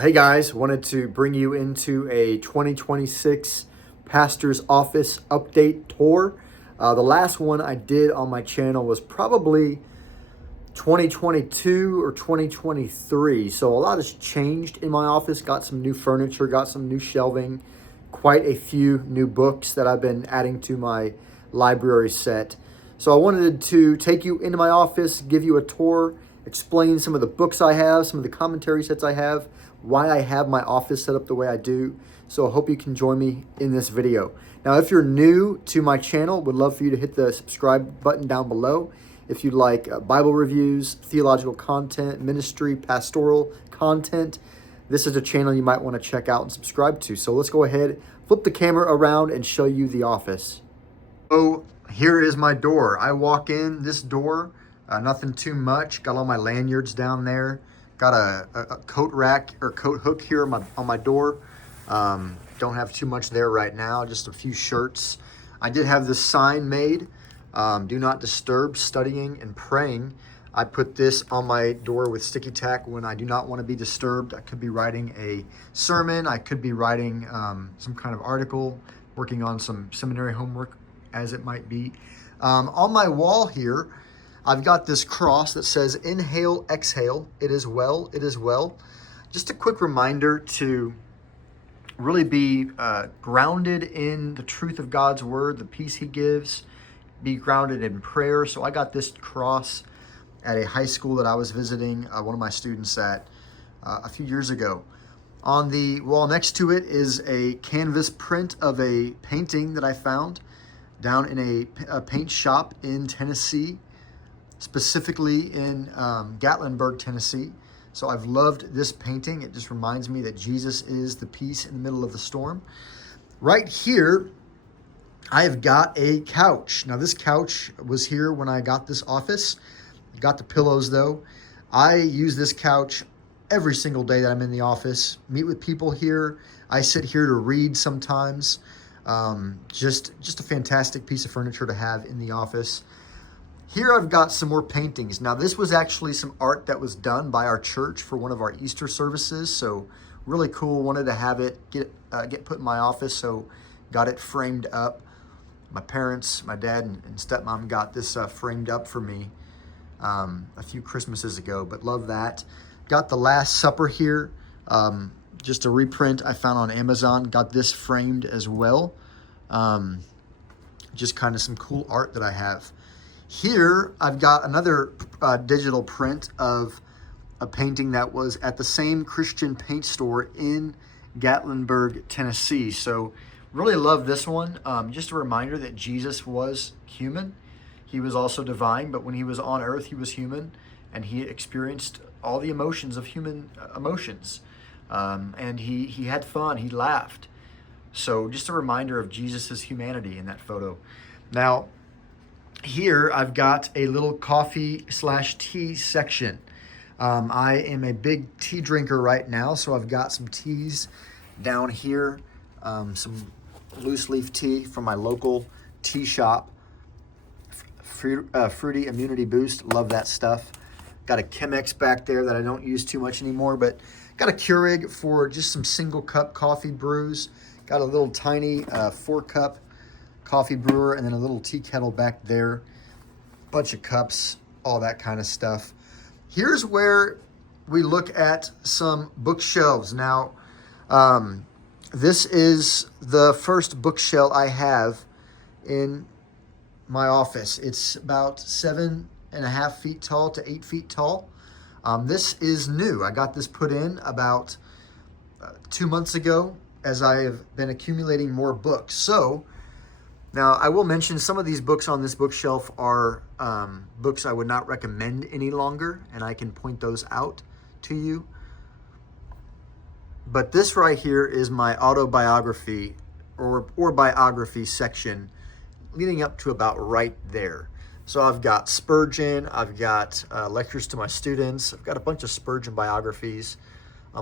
Hey guys, wanted to bring you into a 2026 Pastor's Office update tour. The last one I did on my channel was probably 2022 or 2023. So a lot has changed in my office. Got some new furniture, got some new shelving, quite a few new books that I've been adding to my library set. So I wanted to take you into my office, give you a tour, explain some of the books I have, some of the commentary sets I have, why I have my office set up the way I do. So I hope you can join me in this video. Now, if you're new to my channel, would love for you to hit the subscribe button down below. If you'd like Bible reviews, theological content, ministry, pastoral content, this is a channel you might want to check out and subscribe to. So let's go ahead, flip the camera around and show you the office. So here is my door. I walk in this door, nothing too much. Got all my lanyards down there. Got a coat rack or coat hook here on my door. Don't have too much there right now, just a few shirts. I did have this sign made, do not disturb studying and praying. I put this on my door with sticky tack when I do not want to be disturbed. I could be writing a sermon. I could be writing some kind of article, working on some seminary homework as it might be. On my wall here, I've got this cross that says, inhale, exhale, it is well, it is well. Just a quick reminder to really be grounded in the truth of God's word, the peace he gives, be grounded in prayer. So I got this cross at a high school that I was visiting one of my students at a few years ago. On the wall next to it is a canvas print of a painting that I found down in a paint shop in Tennessee, specifically in Gatlinburg, Tennessee. So I've loved this painting. It just reminds me that Jesus is the peace in the middle of the storm. Right here, I have got a couch. Now this couch was here when I got this office. Got the pillows though. I use this couch every single day that I'm in the office. Meet with people here. I sit here to read sometimes. Just a fantastic piece of furniture to have in the office. Here I've got some more paintings. Now this was actually some art that was done by our church for one of our Easter services. So really cool. Wanted to have it get put in my office, so got it framed up. My parents, my dad and stepmom got this framed up for me a few Christmases ago, but love that. Got the Last Supper here, just a reprint I found on Amazon. Got this framed as well. Just kind of some cool art that I have. Here, I've got another digital print of a painting that was at the same Christian paint store in Gatlinburg, Tennessee. So really love this one. Just a reminder that Jesus was human. He was also divine, but when he was on earth, he was human, and he experienced all the emotions of human emotions. And he had fun, he laughed. So just a reminder of Jesus's humanity in that photo. Now, here I've got a little coffee/tea section. I am a big tea drinker right now, so I've got some teas down here, some loose leaf tea from my local tea shop. Fruity Immunity Boost, love that stuff. Got a Chemex back there that I don't use too much anymore, but got a Keurig for just some single cup coffee brews. Got a little tiny 4-cup coffee brewer, and then a little tea kettle back there. Bunch of cups, all that kind of stuff. Here's where we look at some bookshelves. Now, this is the first bookshelf I have in my office. It's about 7.5 feet tall to 8 feet tall. This is new. I got this put in about 2 months ago as I have been accumulating more books. So now I will mention some of these books on this bookshelf are books I would not recommend any longer, and I can point those out to you. But this right here is my autobiography or biography section leading up to about right there. So I've got Spurgeon, I've got lectures to my students, I've got a bunch of Spurgeon biographies,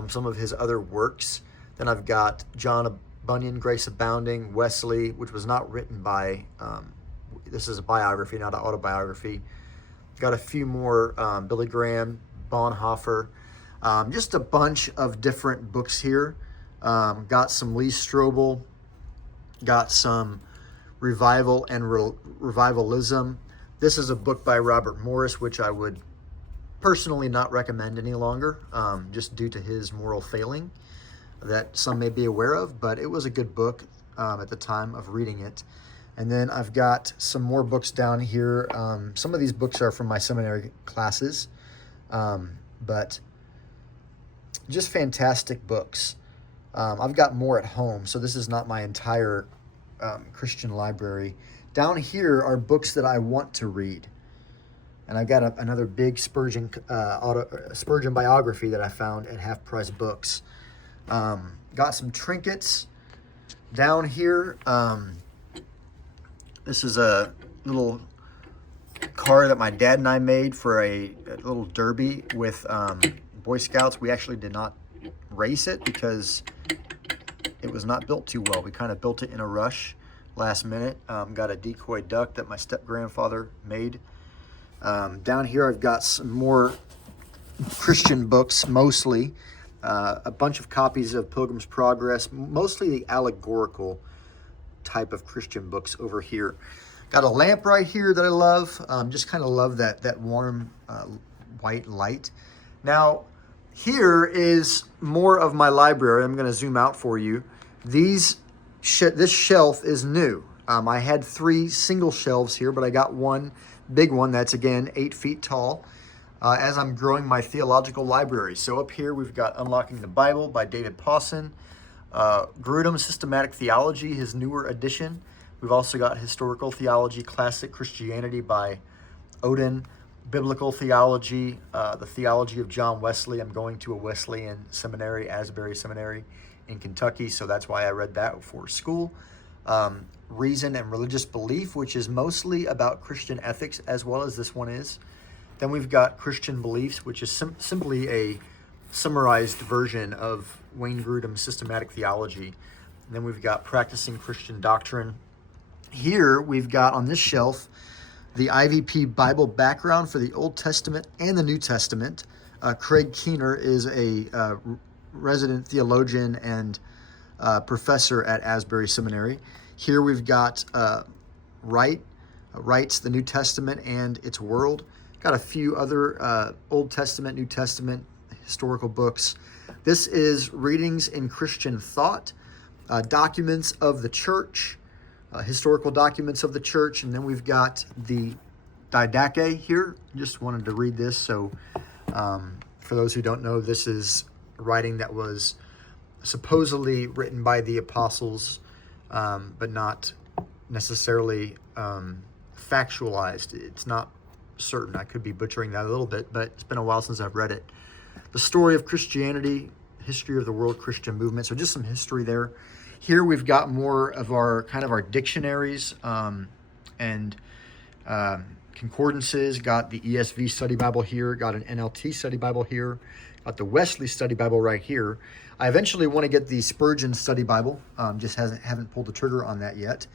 some of his other works. Then I've got John Bunyan, Grace Abounding, Wesley, which was not written by, this is a biography, not an autobiography. Got a few more, Billy Graham, Bonhoeffer. Just a bunch of different books here. Got some Lee Strobel, got some revival and revivalism. This is a book by Robert Morris, which I would personally not recommend any longer, just due to his moral failing that some may be aware of, but it was a good book at the time of reading it. And then I've got some more books down here. Some of these books are from my seminary classes, but just fantastic books. I've got more at home, so this is not my entire Christian library. Down here are books that I want to read. And I've got another big Spurgeon biography that I found at Half Price Books. Got some trinkets down here. This is a little car that my dad and I made for a little derby with Boy Scouts. We actually did not race it because it was not built too well. We kind of built it in a rush last minute. Got a decoy duck that my step-grandfather made. Down here I've got some more Christian books, mostly. A bunch of copies of Pilgrim's Progress, mostly the allegorical type of Christian books over here. Got a lamp right here that I love. Just kind of love that warm white light. Now, here is more of my library. I'm going to zoom out for you. This shelf is new. I had 3 single shelves here, but I got one big one that's, again, 8 feet tall as I'm growing my theological library. So up here we've got Unlocking the Bible by David Pawson, Grudem Systematic Theology, his newer edition. We've also got Historical Theology, Classic Christianity by Odin, Biblical Theology, the Theology of John Wesley. I'm going to a Wesleyan seminary, Asbury Seminary in Kentucky, so that's why I read that before school. Reason and Religious Belief, which is mostly about Christian ethics, as well as this one is. Then we've got Christian Beliefs, which is simply a summarized version of Wayne Grudem's Systematic Theology. And then we've got Practicing Christian Doctrine. Here we've got on this shelf the IVP Bible background for the Old Testament and the New Testament. Craig Keener is a resident theologian and professor at Asbury Seminary. Here we've got Wright's The New Testament and Its World. Got a few other Old Testament, New Testament historical books. This is Readings in Christian Thought, Documents of the Church, historical documents of the church. And then we've got the Didache here. Just wanted to read this. So for those who don't know, this is writing that was supposedly written by the apostles, but not necessarily factualized. It's not certain. I could be butchering that a little bit, but it's been a while since I've read it. The Story of Christianity, History of the World Christian Movement. So just some history there. Here we've got more of our dictionaries and concordances. Got the ESV Study Bible here. Got an NLT Study Bible here. Got the Wesley Study Bible right here. I eventually want to get the Spurgeon Study Bible. Just haven't pulled the trigger on that yet.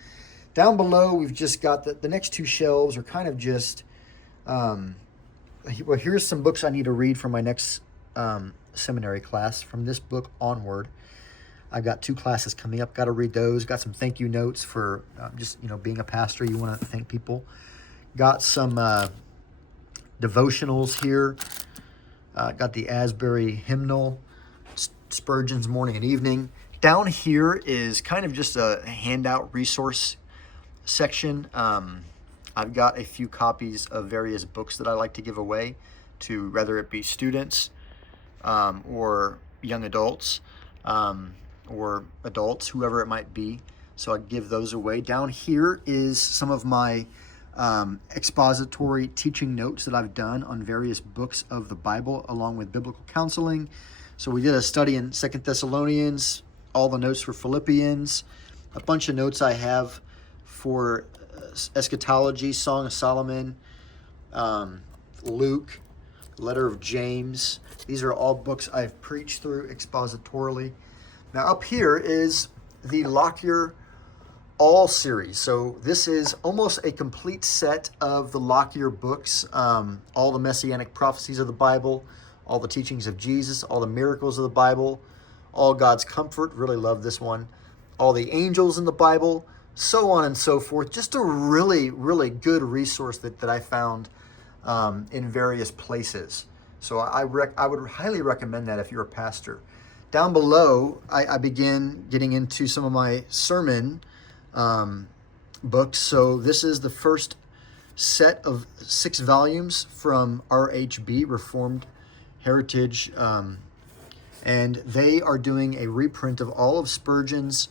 Down below, we've just got the next 2 shelves are kind of just, well, here's some books I need to read for my next seminary class. From this book onward, I've got 2 classes coming up. Got to read those. Got some thank you notes for just, being a pastor. You want to thank people. Got some devotionals here. Got the Asbury hymnal, Spurgeon's Morning and Evening. Down here is kind of just a handout resource section. I've got a few copies of various books that I like to give away to, whether it be students or young adults or adults, whoever it might be. So I give those away. Down here is some of my expository teaching notes that I've done on various books of the Bible, along with biblical counseling. So we did a study in 2 Thessalonians, all the notes for Philippians, a bunch of notes I have for eschatology, Song of Solomon, Luke, Letter of James. These are all books I've preached through expositorily. Now up here is the Lockyer All series. So this is almost a complete set of the Lockyer books, all the messianic prophecies of the Bible, all the teachings of Jesus, all the miracles of the Bible, all God's comfort. Really love this one. All the angels in the Bible, so on and so forth. Just a really, really good resource that I found in various places. So I would highly recommend that if you're a pastor. Down below, I begin getting into some of my sermon books. So this is the first set of 6 volumes from RHB, Reformed Heritage, and they are doing a reprint of all of Spurgeon's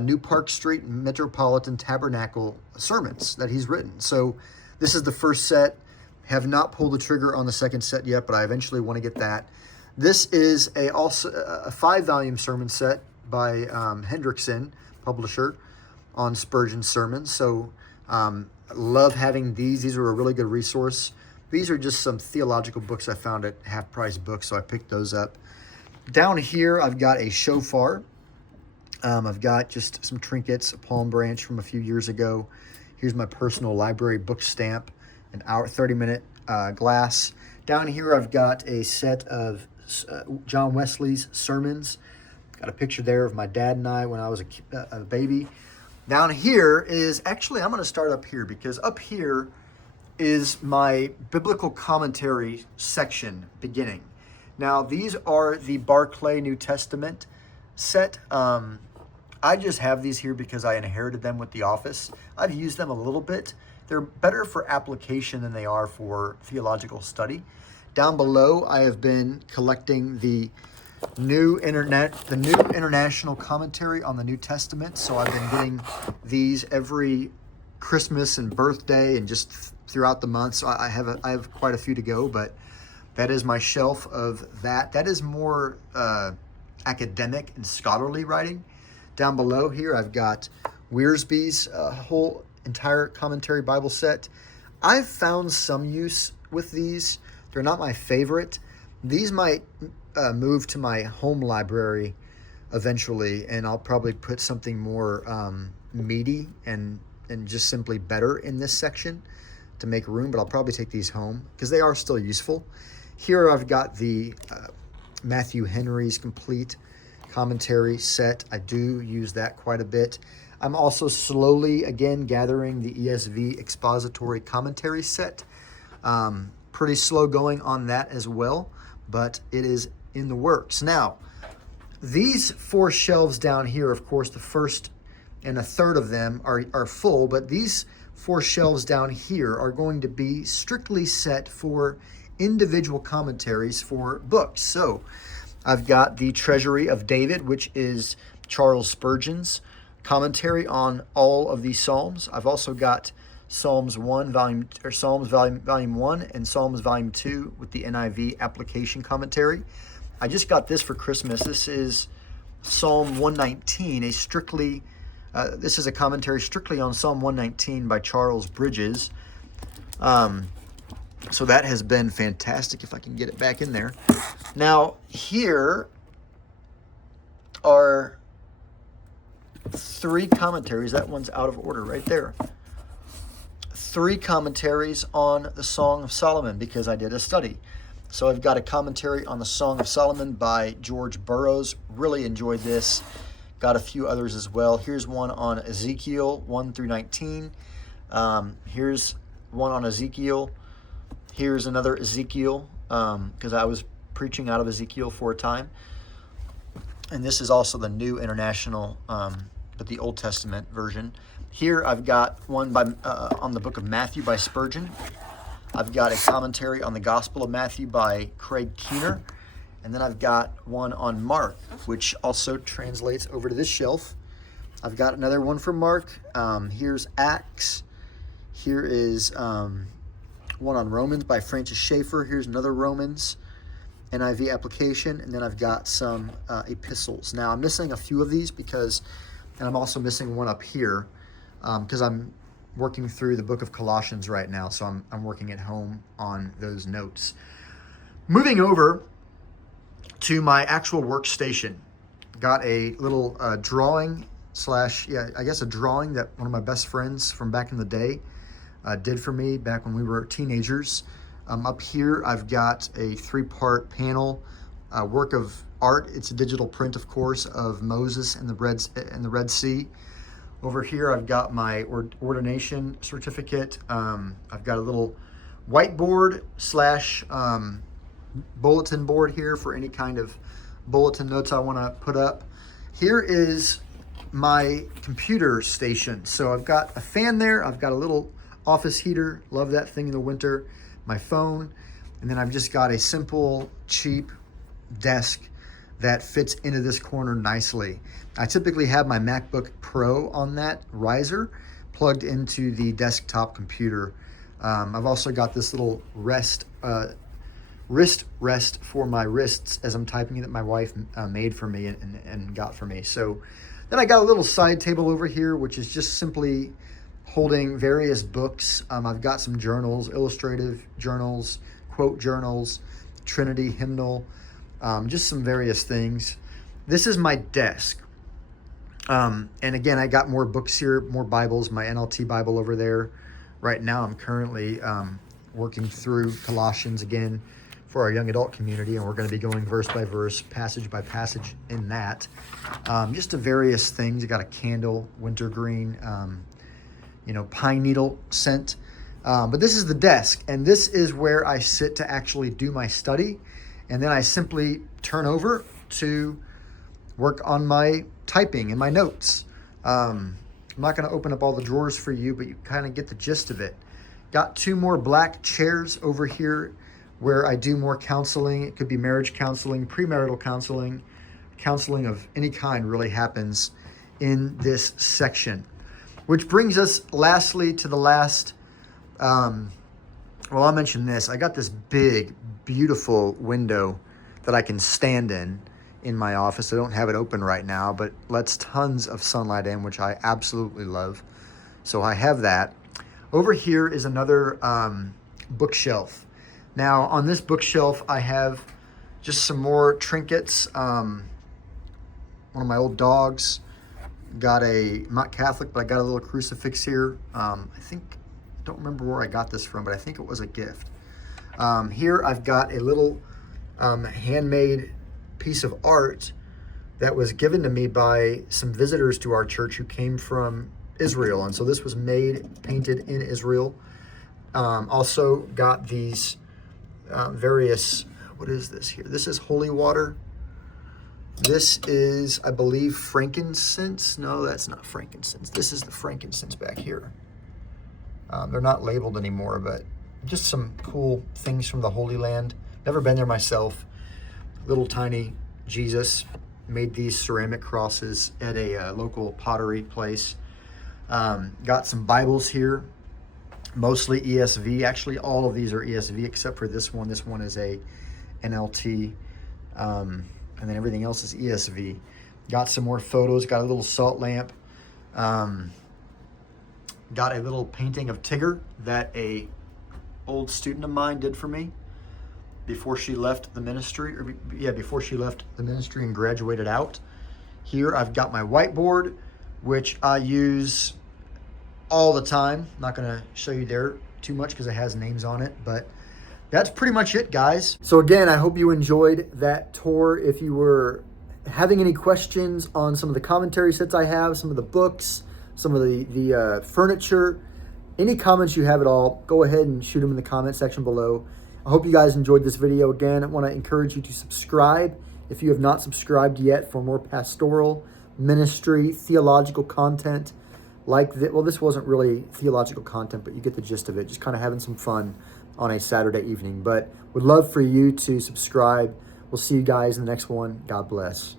New Park Street Metropolitan Tabernacle sermons that he's written. So this is the first set. Have not pulled the trigger on the second set yet, but I eventually want to get that. This is also a 5-volume sermon set by Hendrickson, publisher, on Spurgeon's sermons. So love having these. These are a really good resource. These are just some theological books I found at half-price books, so I picked those up. Down here, I've got a shofar. I've got just some trinkets, a palm branch from a few years ago. Here's my personal library book stamp, an hour, 30-minute glass. Down here, I've got a set of John Wesley's sermons. Got a picture there of my dad and I when I was a baby. Down here is, actually, I'm going to start up here because up here is my biblical commentary section beginning. Now, these are the Barclay New Testament set. I just have these here because I inherited them with the office. I've used them a little bit. They're better for application than they are for theological study. Down below, I have been collecting the new international commentary on the New Testament. So I've been getting these every Christmas and birthday and just throughout the month. So I have quite a few to go, but that is my shelf of that. That is more academic and scholarly writing. Down below here, I've got Wiersbe's whole entire commentary Bible set. I've found some use with these. They're not my favorite. These might move to my home library eventually, and I'll probably put something more meaty and just simply better in this section to make room, but I'll probably take these home because they are still useful. Here I've got the Matthew Henry's complete commentary set. I do use that quite a bit. I'm also slowly, again, gathering the ESV expository commentary set. Pretty slow going on that as well, but it is in the works. Now, these 4 shelves down here, of course, the first and a third of them are full, but these 4 shelves down here are going to be strictly set for individual commentaries for books. So I've got the Treasury of David, which is Charles Spurgeon's commentary on all of these Psalms. I've also got Psalms Volume 1 and Psalms Volume 2 with the NIV application commentary. I just got this for Christmas. This is Psalm 119, this is a commentary strictly on Psalm 119 by Charles Bridges. So that has been fantastic, if I can get it back in there. Now, here are 3 commentaries. That one's out of order right there. 3 commentaries on the Song of Solomon because I did a study. So I've got a commentary on the Song of Solomon by George Burroughs. Really enjoyed this. Got a few others as well. Here's one on Ezekiel 1 through 19. Here's one on Ezekiel. Here's another Ezekiel because I was preaching out of Ezekiel for a time. And this is also the New International, but the Old Testament version. Here I've got one on the book of Matthew by Spurgeon. I've got a commentary on the Gospel of Matthew by Craig Keener. And then I've got one on Mark, which also translates over to this shelf. I've got another one for Mark. Here's Acts. Here is one on Romans by Francis Schaeffer. Here's another Romans NIV application. And then I've got some epistles. Now, I'm missing a few of these and I'm also missing one up here because I'm working through the book of Colossians right now. So I'm working at home on those notes. Moving over to my actual workstation. Got a little drawing a drawing that one of my best friends from back in the day did for me back when we were teenagers. Up here, I've got a 3-part panel, work of art. It's a digital print, of course, of Moses and the Red Sea. Over here, I've got my ordination certificate. I've got a little whiteboard slash bulletin board here for any kind of bulletin notes I want to put up. Here is my computer station. So I've got a fan there. I've got a little office heater. Love that thing in the winter. My phone. And then I've just got a simple, cheap desk that fits into this corner nicely. I typically have my MacBook Pro on that riser plugged into the desktop computer. I've also got this little wrist rest for my wrists as I'm typing that my wife made for me and got for me. So then I got a little side table over here, which is just simply holding various books. I've got some journals, illustrative journals, quote journals, Trinity hymnal, just some various things. This is my desk. And again, I got more books here, more Bibles, my NLT Bible over there. Right now, I'm currently working through Colossians again for our young adult community, and we're going to be going verse by verse, passage by passage in that. Just the various things. You got a candle, wintergreen, pine needle scent. But this is the desk, and this is where I sit to actually do my study. And then I simply turn over to work on my typing and my notes. I'm not going to open up all the drawers for you, but you kind of get the gist of it. Got 2 more black chairs over here where I do more counseling. It could be marriage counseling, premarital counseling, counseling of any kind really happens in this section. Which brings us lastly to the last, I'll mention this. I got this big, beautiful window that I can stand in my office. I don't have it open right now, but lets tons of sunlight in, which I absolutely love. So I have that. Over here is another bookshelf. Now on this bookshelf, I have just some more trinkets. One of my old dogs. I'm not Catholic, but I got a little crucifix here. I don't remember where I got this from, but I think it was a gift. Here I've got a little handmade piece of art that was given to me by some visitors to our church who came from Israel. And so this was painted in Israel. Also got these various, what is this here? This is holy water. This is, I believe, frankincense. No, that's not frankincense. This is the frankincense back here. They're not labeled anymore, but just some cool things from the Holy Land. Never been there myself. Little tiny Jesus. Made these ceramic crosses at a local pottery place. Got some Bibles here, mostly ESV. Actually, all of these are ESV except for this one. This one is a NLT. And then everything else is ESV. Got some more photos. Got a little salt lamp. Got a little painting of Tigger that a old student of mine did for me before she left the ministry. Before she left the ministry and graduated out. Here I've got my whiteboard, which I use all the time. Not going to show you there too much because it has names on it, but that's pretty much it, guys. So again, I hope you enjoyed that tour. If you were having any questions on some of the commentary sets I have, some of the books, some of the furniture, any comments you have at all, go ahead and shoot them in the comment section below. I hope you guys enjoyed this video. Again, I want to encourage you to subscribe if you have not subscribed yet for more pastoral, ministry, theological content like this. Well, this wasn't really theological content, but you get the gist of it. Just kind of having some fun on a Saturday evening. But would love for you to subscribe. We'll see you guys in the next one. God bless.